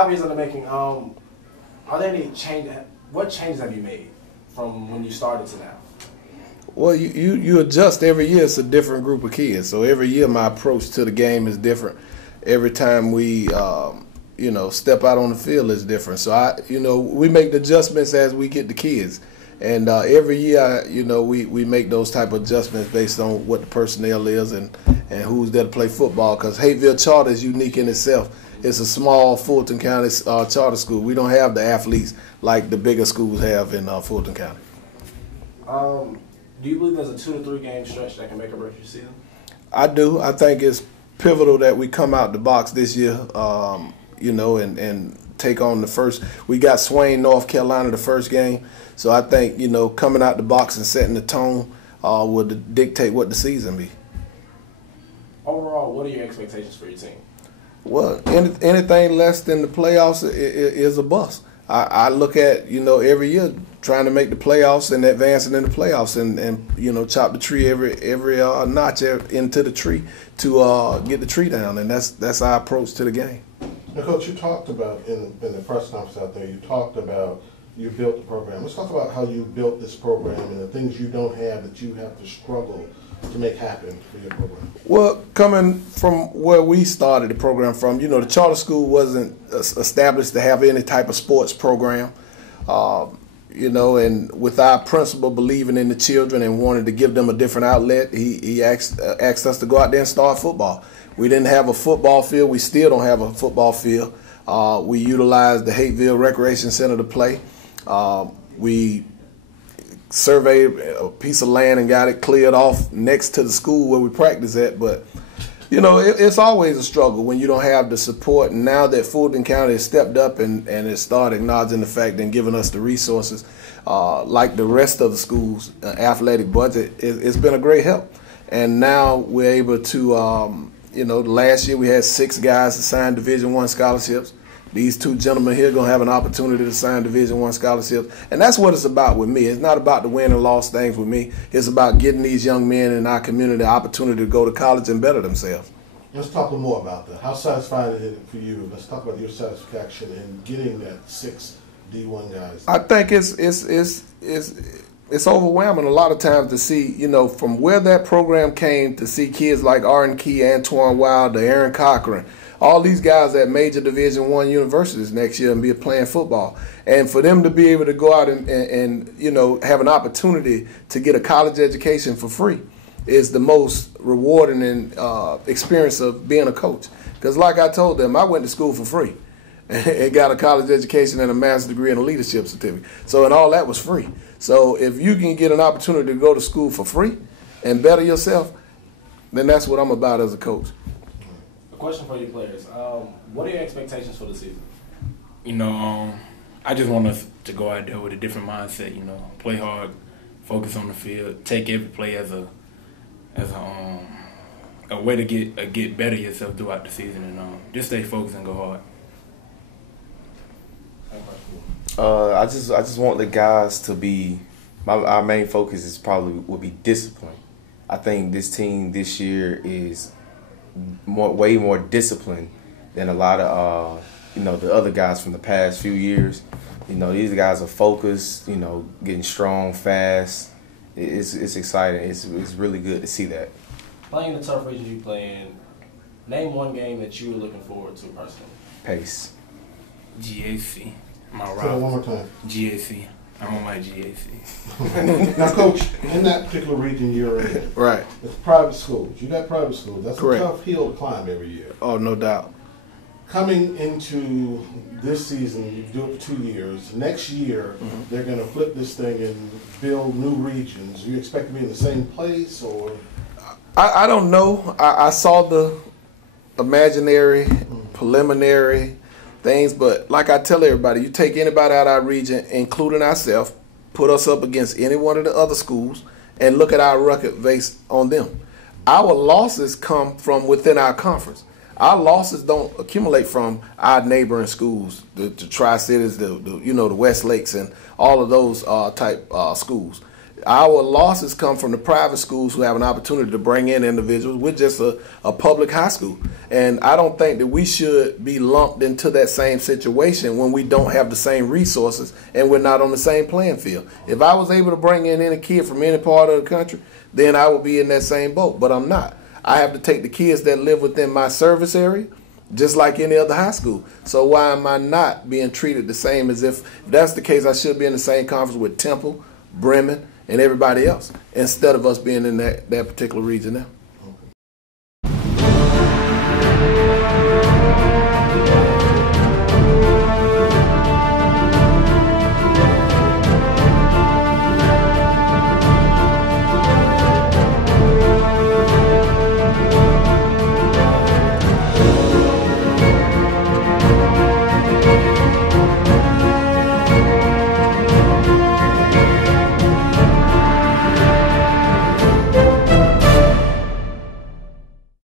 5 years in the making. Are there any change? What changes have you made from when you started to now? Well, you adjust every year. It's a different group of kids. So every year my approach to the game is different. Every time we step out on the field is different. So we make the adjustments as we get the kids. And every year, we make those type of adjustments based on what the personnel is and who's there to play football. Because Hapeville Charter is unique in itself. It's a small Fulton County charter school. We don't have the athletes like the bigger schools have in Fulton County. Do you believe there's a 2 to 3 game stretch that can make or break your season? I do. I think it's pivotal that we come out the box this year, and take on the first. We got Swain, North Carolina, the first game. So I think, coming out the box and setting the tone would dictate what the season be. Overall, what are your expectations for your team? Well, anything less than the playoffs is a bust. I look at, every year trying to make the playoffs and advancing in the playoffs and chop the tree every notch into the tree to get the tree down. And that's our approach to the game. Now, Coach, you talked about in the press conference out there, you talked about you built the program. Let's talk about how you built this program and the things you don't have that you have to struggle to make happen for your program. Well, coming from where we started the program from, the charter school wasn't established to have any type of sports program, and with our principal believing in the children and wanted to give them a different outlet, he asked us to go out there and start football. We didn't have a football field. We still don't have a football field. We utilized the Hapeville Recreation Center to play. We surveyed a piece of land and got it cleared off next to the school where we practice at. But, it's always a struggle when you don't have the support. And now that Fulton County has stepped up and has started acknowledging the fact and giving us the resources, like the rest of the schools' athletic budget, it's been a great help. And now we're able to, last year we had 6 guys to sign Division I scholarships. These 2 gentlemen here are going to have an opportunity to sign Division I scholarships. And that's what it's about with me. It's not about the win and loss things with me. It's about getting these young men in our community the opportunity to go to college and better themselves. Let's talk a little more about that. How satisfying is it for you? Let's talk about your satisfaction in getting that 6 D1 guys. I think it's overwhelming a lot of times to see, from where that program came, to see kids like Arden Key, Antoine Wilder, Aaron Cochran, all these guys at major Division I universities next year and be playing football. And for them to be able to go out and have an opportunity to get a college education for free is the most rewarding experience of being a coach. Because like I told them, I went to school for free and got a college education and a master's degree and a leadership certificate. So, and all that was free. So if you can get an opportunity to go to school for free and better yourself, then that's what I'm about as a coach. Question for you players. What are your expectations for the season? I just want us to go out there with a different mindset, play hard, focus on the field, take every play as a way to get better yourself throughout the season, and just stay focused and go hard. I just want the guys to be our main focus is will be discipline. I think this team this year is way more disciplined than a lot of the other guys from the past few years. These guys are focused, getting strong fast. It's exciting. It's really good to see that. Playing the tough region you play in, name one game that you were looking forward to personally. Pace. GAC. My Say that one more time. GAC. I'm on my GAC. Now, Coach, in that particular region you're in, right? It's private schools. You got private schools. That's correct. A tough hill to climb every year. Oh, no doubt. Coming into this season, you do it for 2 years. Next year, they're going to flip this thing and build new regions. You expect to be in the same place, or? I don't know. I saw the imaginary, preliminary things, but like I tell everybody, you take anybody out of our region, including ourselves, put us up against any one of the other schools, and look at our record based on them. Our losses come from within our conference. Our losses don't accumulate from our neighboring schools, the Tri-Cities, the West Lakes, and all of those type schools. Our losses come from the private schools who have an opportunity to bring in individuals. We're just a public high school. And I don't think that we should be lumped into that same situation when we don't have the same resources and we're not on the same playing field. If I was able to bring in any kid from any part of the country, then I would be in that same boat. But I'm not. I have to take the kids that live within my service area, just like any other high school. So why am I not being treated the same as if that's the case? I should be in the same conference with Temple, Bremen, and everybody else, instead of us being in that particular region now.